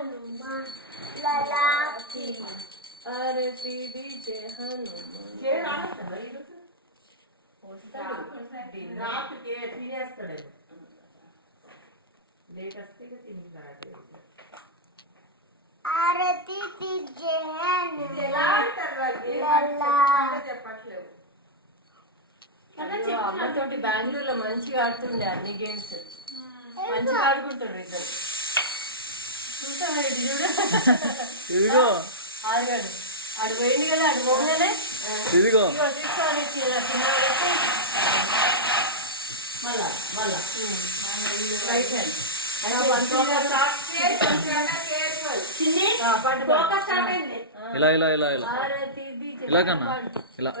हनुमान लला की आरती दीजिए हनुमान रात के తినేస్తాడు लेट వస్తే తిని రాడు आरती दीजिए ఎలా हनुमान అంటారు చెప్పట్లేదు అమ్మతోటి బెంగళూరులో మంచిగా ఆడుతుండే అన్ని గేమ్స్ మంచిగా ఆడుకుంటారు ఇద్దరు చూసాడు ఇదిగో ఆడగాడు ఆడు పోయింది కదా ఆడు పోగానే ఇదిగో తీసుకోవాలి చిన్నవాళ్ళకి మళ్ళా మళ్ళా రైట్ హ్యాండ్ ఇలా ఇలా ఇలా ఇలా ఆరతి ఇలా కన్నా ఇలా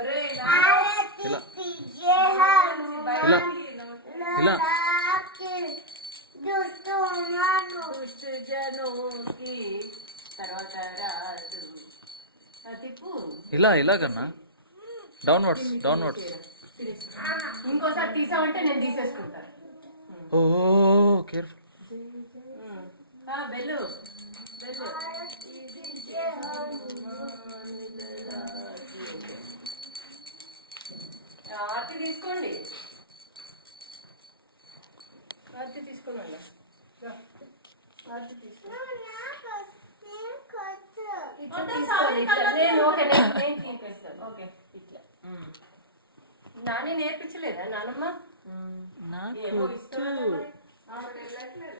आरती ఇలా दीजिए हनुमान ఇలా ఇలా लला की दुष्टों దుష్టు జనోకి తర్వాత రాదు తిప్పు ఇలా ఇలా కన్నా డౌన్వర్డ్స్ డౌన్వర్డ్స్ ఇంకోసారి తీసామంటే నేను తీసేసుకుంటాను ఓ కేర్ఫుల్ బెల్లు బెల్లు आरती दीजिए हनुमान ఆర్తి తీసుకోండి ఆర్తి తీసుకోండి ఆర్తి తీసుకోండి నేను ఓకే నేను తీపిస్తాను ఓకే ఇట్లా నాని నేర్పించలేదా నానమ్మ నాకు ఏమో ఇష్టం